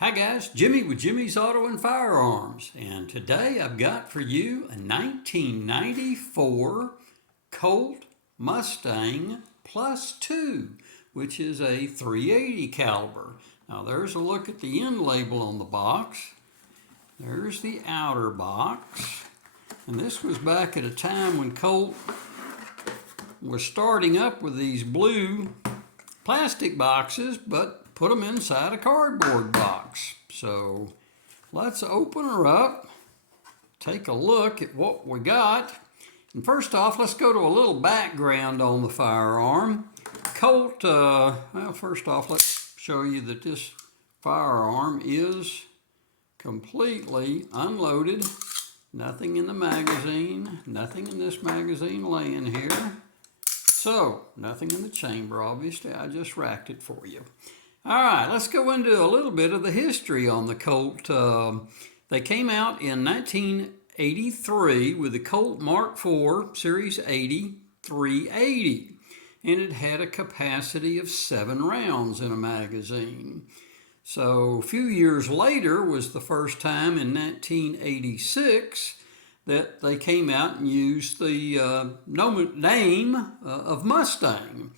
Hi guys, Jimmy with Jimmy's Auto and Firearms, and today I've got for you a 1994 Colt Mustang Plus II, which is a .380 caliber. Now there's a look at the end label on the box. There's the outer box, and this was back at a time when Colt was starting up with these blue plastic boxes, but put them inside a cardboard box. So let's open her up, take a look at what we got. And first off, let's go to a little background on the firearm. Colt, well, first off, let's show you that this firearm is completely unloaded. Nothing in the magazine, nothing in this magazine laying here. So, nothing in the chamber, obviously. I just racked it for you. All right, let's go into a little bit of the history on the Colt. They came out in 1983 with the Colt Mark IV Series 80 380, and it had a capacity of 7 rounds in a magazine. So a few years later was the first time in 1986 that they came out and used the name of Mustang.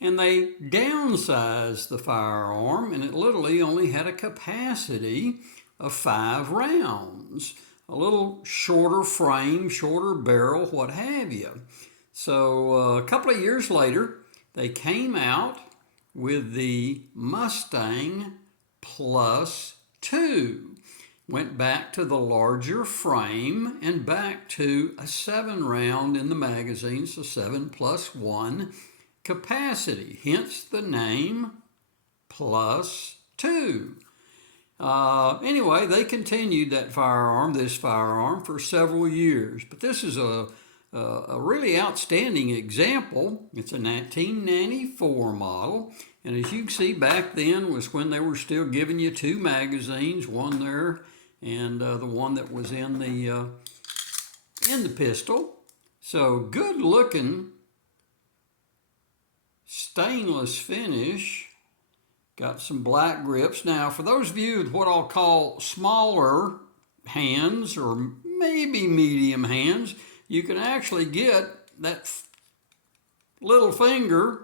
And they downsized the firearm, and it literally only had a capacity of 5 rounds. A little shorter frame, shorter barrel, what have you. So a couple of years later, they came out with the Mustang Plus II. Went back to the larger frame and back to a 7 round in the magazine, so 7+1 capacity, hence the name Plus II. Anyway, they continued that firearm, this firearm, for several years. But this is a really outstanding example. It's a 1994 model. And as you can see, back then was when they were still giving you 2 magazines, one there and the one that was in the pistol. So good looking stainless finish. Got some black grips. Now, for those of you with what I'll call smaller hands or maybe medium hands, you can actually get that little finger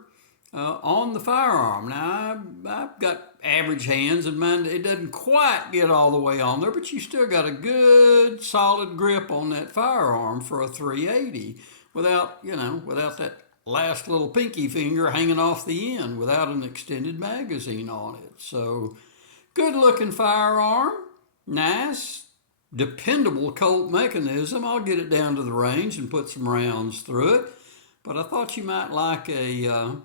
on the firearm. Now, I've got average hands, and mine, it doesn't quite get all the way on there, but you still got a good solid grip on that firearm for a .380 without that last little pinky finger hanging off the end, without an extended magazine on it. So good looking firearm, nice, dependable Colt mechanism. I'll get it down to the range and put some rounds through it, but I thought you might like a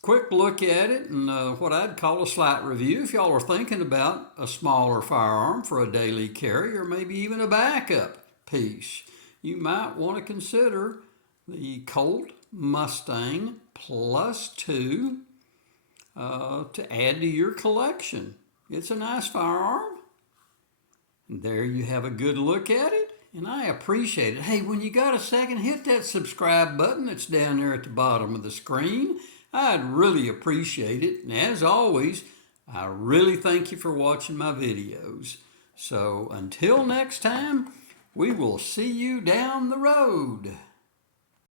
quick look at it and what I'd call a slight review if y'all are thinking about a smaller firearm for a daily carry or maybe even a backup piece. You might want to consider the Colt Mustang Plus II to add to your collection. It's a nice firearm. And there you have a good look at it, and I appreciate it. Hey, when you got a second, hit that subscribe button that's down there at the bottom of the screen. I'd really appreciate it. And as always, I really thank you for watching my videos. So until next time, we will see you down the road.